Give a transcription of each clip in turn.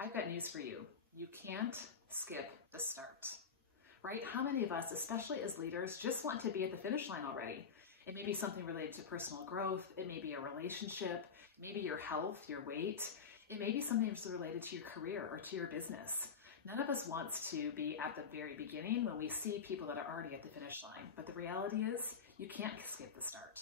I've got news for you. You can't skip the start, right? How many of us, especially as leaders, just want to be at the finish line already? It may be something related to personal growth. It may be a relationship, maybe your health, your weight. It may be something that's related to your career or to your business. None of us wants to be at the very beginning when we see people that are already at the finish line. But the reality is you can't skip the start.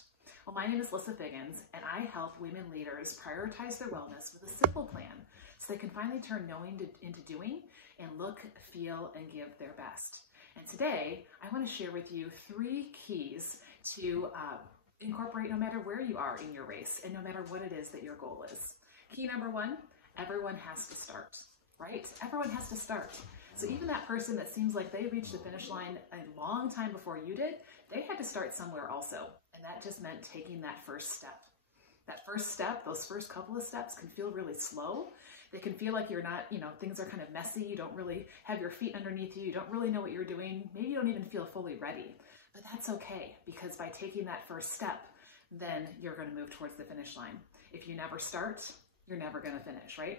Well, my name is Lissa Figgins, and I help women leaders prioritize their wellness with a simple plan so they can finally turn knowing into doing and look, feel, and give their best. And today, I want to share with you 3 keys to incorporate no matter where you are in your race and no matter what it is that your goal is. Key number 1, everyone has to start, right? Everyone has to start. So even that person that seems like they reached the finish line a long time before you did, they had to start somewhere also. And that just meant taking that first step. That first step, those first couple of steps can feel really slow. They can feel like you're not, things are kind of messy. You don't really have your feet underneath you. You don't really know what you're doing. Maybe you don't even feel fully ready. But that's okay, because by taking that first step, then you're going to move towards the finish line. If you never start, you're never going to finish, right?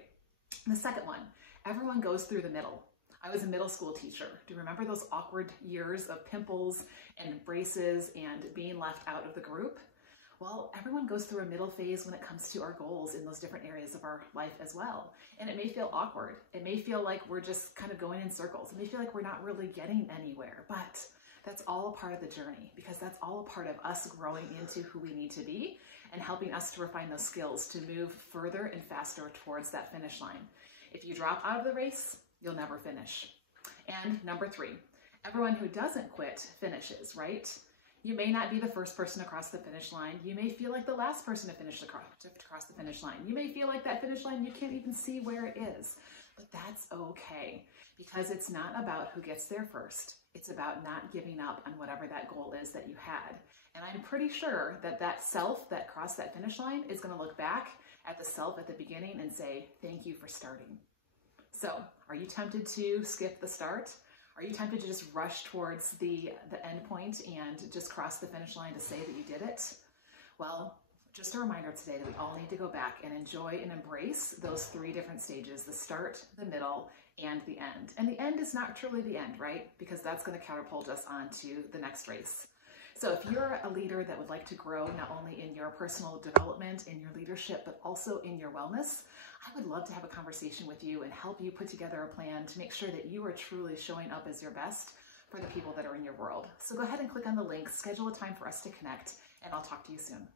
And the second one, everyone goes through the middle. I was a middle school teacher. Do you remember those awkward years of pimples and braces and being left out of the group? Well, everyone goes through a middle phase when it comes to our goals in those different areas of our life as well. And it may feel awkward. It may feel like we're just kind of going in circles. It may feel like we're not really getting anywhere, but that's all a part of the journey, because that's all a part of us growing into who we need to be and helping us to refine those skills to move further and faster towards that finish line. If you drop out of the race, you'll never finish. And number 3, everyone who doesn't quit finishes, right? You may not be the first person across the finish line. You may feel like the last person to cross the finish line. You may feel like that finish line, you can't even see where it is. But that's okay, because it's not about who gets there first. It's about not giving up on whatever that goal is that you had. And I'm pretty sure that that self that crossed that finish line is going to look back at the self at the beginning and say, thank you for starting. So are you tempted to skip the start? Are you tempted to just rush towards the end point and just cross the finish line to say that you did it? Well, just a reminder today that we all need to go back and enjoy and embrace those 3 different stages: the start, the middle, and the end. And the end is not truly the end, right? Because that's going to catapult us onto the next race. So if you're a leader that would like to grow not only in your personal development, in your leadership, but also in your wellness, I would love to have a conversation with you and help you put together a plan to make sure that you are truly showing up as your best for the people that are in your world. So go ahead and click on the link, schedule a time for us to connect, and I'll talk to you soon.